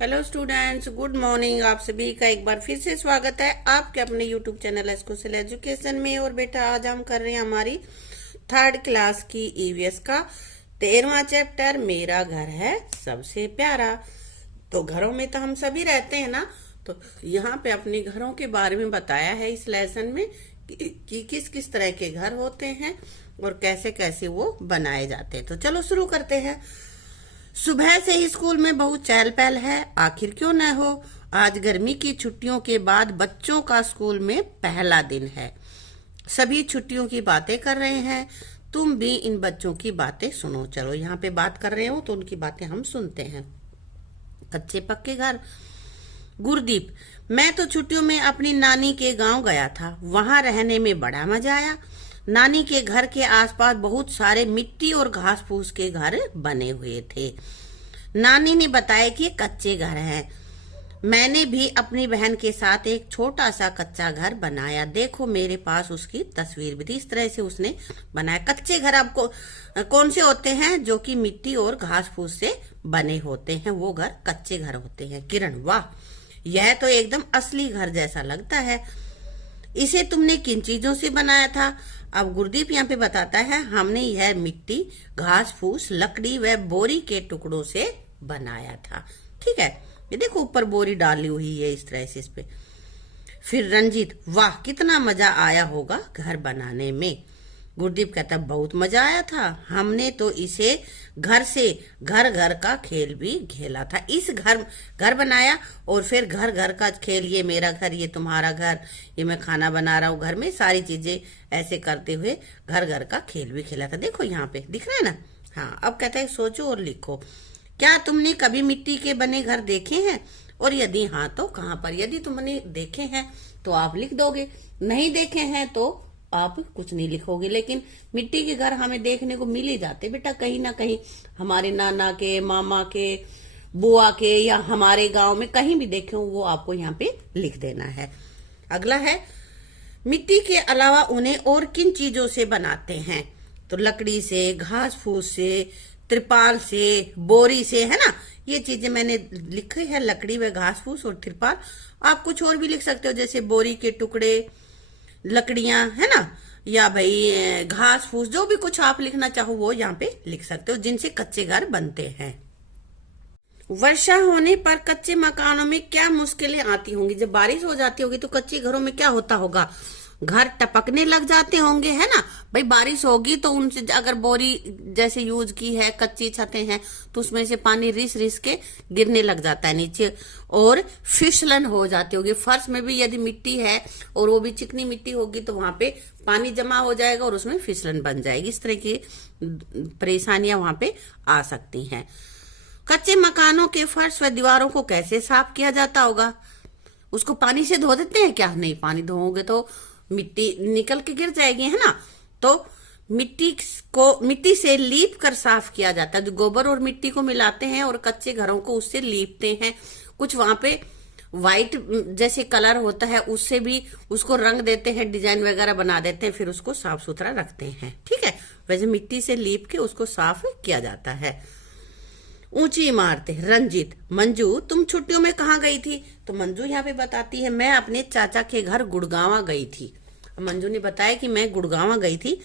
Hello students, good morning. आप सभी का एक बार फिर से स्वागत है आपके अपने यूट्यूब चैनल एस्कोसल एजुकेशन में। और बेटा आज हम कर रहे हैं हमारी थर्ड क्लास की ईवीएस का 13वां चैप्टर, मेरा घर है सबसे प्यारा। तो घरों में तो हम सभी रहते हैं ना, तो यहाँ पे अपने घरों के बारे में बताया है इस लेसन में कि किस किस तरह के घर होते हैं और कैसे कैसे वो बनाए जाते हैं। तो चलो शुरू करते हैं। सुबह से ही स्कूल में बहुत चहल पहल है, आखिर क्यों न हो। आज गर्मी की छुट्टियों के बाद बच्चों का स्कूल में पहला दिन है। सभी छुट्टियों की बातें कर रहे हैं, तुम भी इन बच्चों की बातें सुनो। चलो यहाँ पे बात कर रहे हो तो उनकी बातें हम सुनते हैं। कच्चे पक्के घर। गुरदीप, मैं तो छुट्टियों में अपनी नानी के गांव गया था, वहां रहने में बड़ा मजा आया। नानी के घर के आसपास बहुत सारे मिट्टी और घास फूस के घर बने हुए थे। नानी ने बताया कि कच्चे घर हैं। मैंने भी अपनी बहन के साथ एक छोटा सा कच्चा घर बनाया। देखो मेरे पास उसकी तस्वीर भी थी। इस तरह से उसने बनाया। कच्चे घर आपको कौन से होते हैं? जो कि मिट्टी और घास फूस से बने होते हैं, वो घर कच्चे घर होते हैं। किरण, वाह, यह तो एकदम असली घर जैसा लगता है। इसे तुमने किन चीजों से बनाया था? अब गुरदीप यहाँ पे बताता है, हमने यह मिट्टी, घास फूस, लकड़ी व बोरी के टुकड़ों से बनाया था। ठीक है, ये देखो ऊपर बोरी डाली हुई है इस तरह से इस पे। फिर रंजीत, वाह कितना मजा आया होगा घर बनाने में। गुरदीप कहता बहुत मजा आया था, हमने तो इसे घर से घर घर का खेल भी खेला था। इस घर बनाया और फिर घर घर का खेल, ये मेरा घर, ये तुम्हारा घर, ये मैं खाना बना रहा हूँ घर में, सारी चीजें ऐसे करते हुए घर घर का खेल भी खेला था। देखो यहाँ पे दिख रहा है ना। हाँ, अब कहता है सोचो और लिखो। क्या तुमने कभी मिट्टी के बने घर देखे हैं? और यदि हाँ तो कहाँ पर? यदि तुमने देखे हैं तो आप लिख दोगे, नहीं देखे हैं तो आप कुछ नहीं लिखोगे। लेकिन मिट्टी के घर हमें देखने को मिल ही जाते बेटा, कहीं ना कहीं हमारे नाना के, मामा के, बुआ के, या हमारे गांव में कहीं भी देखे हो, वो आपको यहाँ पे लिख देना है। अगला है, मिट्टी के अलावा उन्हें और किन चीजों से बनाते हैं? तो लकड़ी से, घास फूस से, त्रिपाल से, बोरी से, है ना। ये चीजें मैंने लिखी है, लकड़ी व घास फूस और त्रिपाल। आप कुछ और भी लिख सकते हो, जैसे बोरी के टुकड़े, लकड़ियां, है ना, या भाई घास फूस, जो भी कुछ आप लिखना चाहो वो यहाँ पे लिख सकते हो, जिनसे कच्चे घर बनते हैं। वर्षा होने पर कच्चे मकानों में क्या मुश्किलें आती होंगी? जब बारिश हो जाती होगी तो कच्चे घरों में क्या होता होगा? घर टपकने लग जाते होंगे, है ना। भाई बारिश होगी तो उनसे, अगर बोरी जैसे यूज की है, कच्ची छतें हैं, तो उसमें से पानी रिस रिस के गिरने लग जाता है नीचे और फिसलन हो जाती होगी। फर्श में भी यदि मिट्टी है और वो भी चिकनी मिट्टी होगी तो वहां पे पानी जमा हो जाएगा और उसमें फिसलन बन जाएगी। इस तरह की परेशानियां वहां पे आ सकती हैं। कच्चे मकानों के फर्श व दीवारों को कैसे साफ किया जाता होगा? उसको पानी से धो देते हैं क्या? नहीं, पानी धोओगे तो मिट्टी निकल के गिर जाएगी, है ना। तो मिट्टी से लीप कर साफ किया जाता है। जो गोबर और मिट्टी को मिलाते हैं और कच्चे घरों को उससे लीपते हैं। कुछ वहां पे व्हाइट जैसे कलर होता है, उससे भी उसको रंग देते हैं, डिजाइन वगैरह बना देते हैं, फिर उसको साफ सुथरा रखते हैं। ठीक है, वैसे मिट्टी से लीप के उसको साफ किया जाता है। ऊंची इमारतें। रंजीत, मंजू तुम छुट्टियों में कहाँ गई थी? तो मंजू यहाँ पे बताती है, मैं अपने चाचा के घर गुड़गांवा गई थी। मंजू ने बताया कि मैं गुड़गांवा गई थी,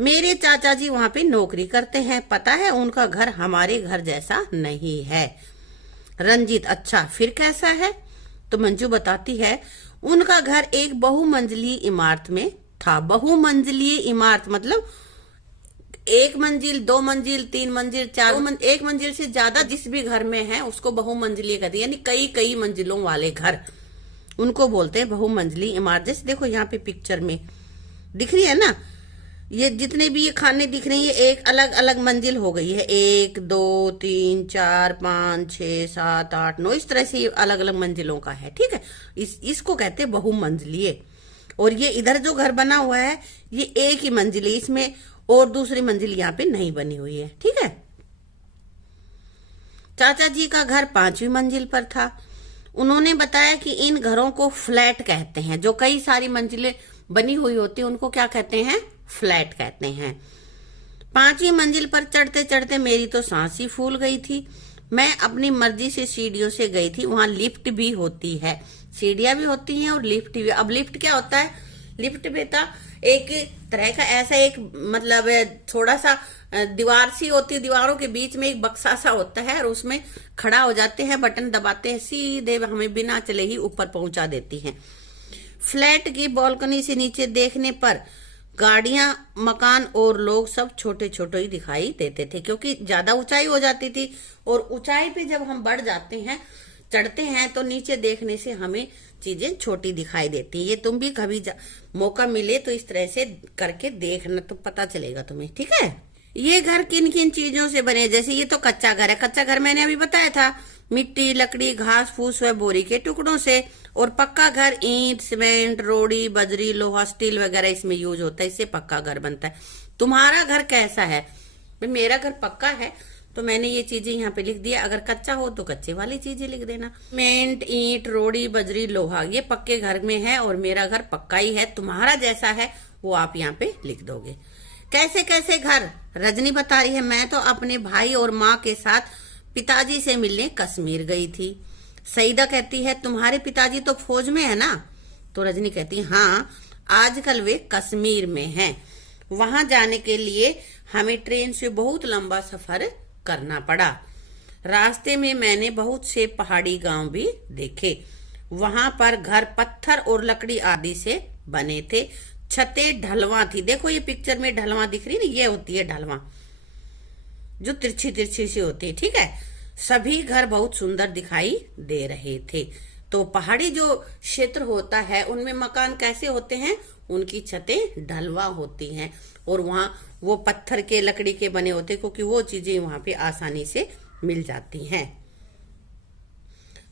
मेरे चाचा जी वहां पे नौकरी करते हैं। पता है उनका घर हमारे घर जैसा नहीं है। रंजीत, अच्छा फिर कैसा है? तो मंजू बताती है, उनका घर एक बहुमंजिली इमारत में था। बहुमंजिली इमारत मतलब एक मंजिल, दो मंजिल, तीन मंजिल, चार एक मंजिल से ज्यादा जिस भी घर में है उसको बहुमंजिली कहते हैं, यानी कई कई मंजिलों वाले घर, उनको बोलते हैं बहुमंजिली इमारत। जैसे देखो यहाँ पे पिक्चर में दिख रही है ना, ये जितने भी ये खाने दिख रहे हैं, ये एक अलग अलग मंजिल हो गई है। 1 2 3 4 5 6 7 8 9, इस तरह से ये अलग अलग मंजिलों का है। ठीक है, इसको कहते हैं बहुमंजिलीय। और ये इधर जो घर बना हुआ है ये एक ही मंजिल है, इसमें और दूसरी मंजिल यहाँ पे नहीं बनी हुई है। ठीक है, चाचा जी का घर 5वीं मंजिल पर था। उन्होंने बताया कि इन घरों को फ्लैट कहते हैं। जो कई सारी मंजिलें बनी हुई होती है उनको क्या कहते हैं? फ्लैट कहते हैं। 5वीं मंजिल पर चढ़ते चढ़ते मेरी तो सांस ही फूल गई थी। मैं अपनी मर्जी से सीढ़ियों से गई थी। वहां लिफ्ट भी होती है, सीढ़ियां भी होती हैं और लिफ्ट भी। अब लिफ्ट क्या होता है? लिफ्ट बेटा एक तरह का ऐसा एक मतलब थोड़ा सा दीवार सी होती है, दीवारों के बीच में एक बक्सा सा होता है और उसमें खड़ा हो जाते हैं, बटन दबाते हैं, सीधे हमें बिना चले ही ऊपर पहुंचा देती हैं। फ्लैट की बालकनी से नीचे देखने पर गाड़ियां, मकान और लोग सब छोटे छोटे ही दिखाई देते थे, क्योंकि ज्यादा ऊंचाई हो जाती थी। और ऊंचाई पे जब हम बढ़ जाते हैं, चढ़ते हैं, तो नीचे देखने से हमें चीजें छोटी दिखाई देती है। ये तुम भी कभी मौका मिले तो इस तरह से करके देखना, तो पता चलेगा तुम्हें, ठीक है। ये घर किन किन चीजों से बने? जैसे ये तो कच्चा घर है। कच्चा घर मैंने अभी बताया था, मिट्टी, लकड़ी, घास फूस व बोरी के टुकड़ों से। और पक्का घर ईंट, सीमेंट, रोड़ी, बजरी, लोहा, स्टील वगैरह इसमें यूज होता है, इससे पक्का घर बनता है। तुम्हारा घर कैसा है? भाई मेरा घर पक्का है, तो मैंने ये चीजें यहाँ पे लिख दिया। अगर कच्चा हो तो कच्चे वाली चीजें लिख देना। सीमेंट, ईंट, रोड़ी, बजरी, लोहा, ये पक्के घर में है और मेरा घर पक्का ही है। तुम्हारा जैसा है वो आप यहाँ पे लिख दोगे। कैसे कैसे घर? रजनी बता रही है, मैं तो अपने भाई और माँ के साथ पिताजी से मिलने कश्मीर गई थी। सईदा कहती है, तुम्हारे पिताजी तो फौज में है ना? तो रजनी कहती है, हाँ, आजकल वे कश्मीर में हैं। वहां जाने के लिए हमें ट्रेन से बहुत लंबा सफर करना पड़ा। रास्ते में मैंने बहुत से पहाड़ी गांव भी देखे। वहां पर घर पत्थर और लकड़ी आदि से बने थे। छतें ढलवा थी। देखो ये पिक्चर में ढलवा दिख रही ना, ये होती है ढलवा, जो तिरछी तिरछी सी होती है, ठीक है। सभी घर बहुत सुंदर दिखाई दे रहे थे। तो पहाड़ी जो क्षेत्र होता है उनमें मकान कैसे होते हैं? उनकी छतें ढलवा होती हैं और वहां वो पत्थर के, लकड़ी के बने होते हैं, क्योंकि वो चीजें वहां पे आसानी से मिल जाती हैं।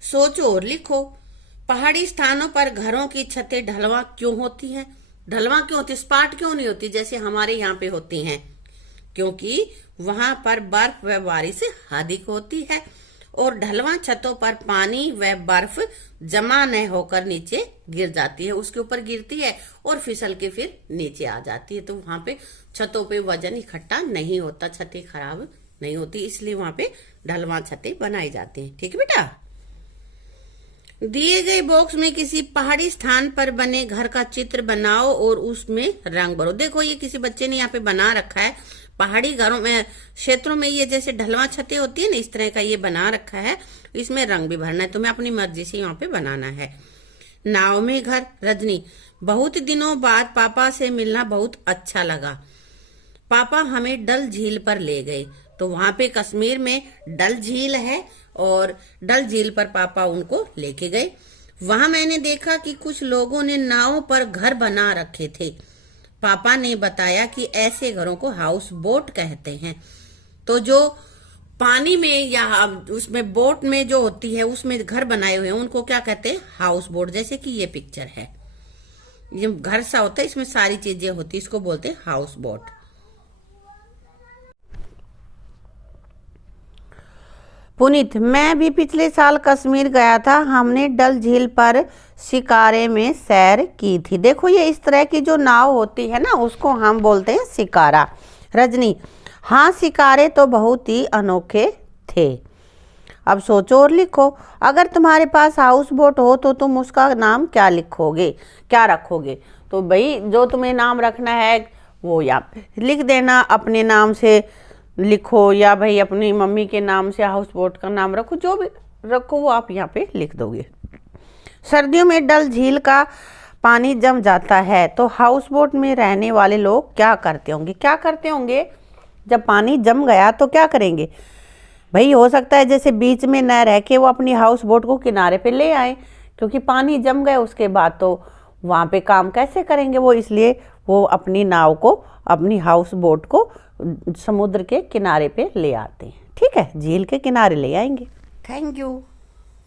सोचो और लिखो, पहाड़ी स्थानों पर घरों की छतें ढलवा क्यों होती हैं? ढलवा क्यों होती? स्पाट क्यों नहीं होती जैसे हमारे यहाँ पे होती हैं? क्योंकि वहां पर बर्फ व बारिश अधिक होती है और ढलवा छतों पर पानी व बर्फ जमा न होकर नीचे गिर जाती है, उसके ऊपर गिरती है और फिसल के फिर नीचे आ जाती है। तो वहां पे छतों पे वजन इकट्ठा नहीं होता, छतें खराब नहीं होती, इसलिए वहां पे ढलवा छतें बनाई जाती हैं। ठीक है बेटा। दिए गए बॉक्स में किसी पहाड़ी स्थान पर बने घर का चित्र बनाओ और उसमें रंग भरो। देखो ये किसी बच्चे ने यहाँ पे बना रखा है। पहाड़ी घरों में, क्षेत्रों में ये जैसे ढलवा छतें होती है ना, इस तरह का ये बना रखा है। इसमें रंग भी भरना है, तुम्हें अपनी मर्जी से यहाँ पे बनाना है। नाव में घर। रजनी, बहुत दिनों बाद पापा से मिलना बहुत अच्छा लगा। पापा हमें डल झील पर ले गए। तो वहां पे कश्मीर में डल झील है और डल झील पर पापा उनको लेके गए। वहां मैंने देखा कि कुछ लोगों ने नावों पर घर बना रखे थे। पापा ने बताया कि ऐसे घरों को हाउस बोट कहते हैं। तो जो पानी में या उसमें बोट में जो होती है उसमें घर बनाए हुए हैं उनको क्या कहते हैं? House boat. जैसे कि ये पिक्चर है, ये घर सा होता है, इसमें सारी चीजें होती है, इसको बोलते हैं हाउस बोट। पुनीत, मैं भी पिछले साल कश्मीर गया था। हमने डल झील पर शिकारे में सैर की थी। देखो ये इस तरह की जो नाव होती है ना, उसको हम बोलते हैं शिकारा। रजनी, हाँ, शिकारे तो बहुत ही अनोखे थे। अब सोचो और लिखो, अगर तुम्हारे पास हाउस बोट हो तो तुम उसका नाम क्या लिखोगे, क्या रखोगे? तो भाई जो तुम्हें नाम रखना है वो यहाँ पे लिख देना। अपने नाम से लिखो या भाई अपनी मम्मी के नाम से हाउस बोट का नाम रखो, जो भी रखो वो आप यहाँ पे लिख दोगे। सर्दियों में डल झील का पानी जम जाता है तो हाउस बोट में रहने वाले लोग क्या करते होंगे? क्या करते होंगे जब पानी जम गया तो क्या करेंगे? भाई हो सकता है जैसे बीच में न रह के वो अपनी हाउस बोट को किनारे पे ले आए, क्योंकि पानी जम गए उसके बाद तो वहाँ पे काम कैसे करेंगे वो, इसलिए वो अपनी नाव को, अपनी हाउस बोट को समुद्र के किनारे पे ले आते हैं। ठीक है, झील के किनारे ले आएंगे। Thank you.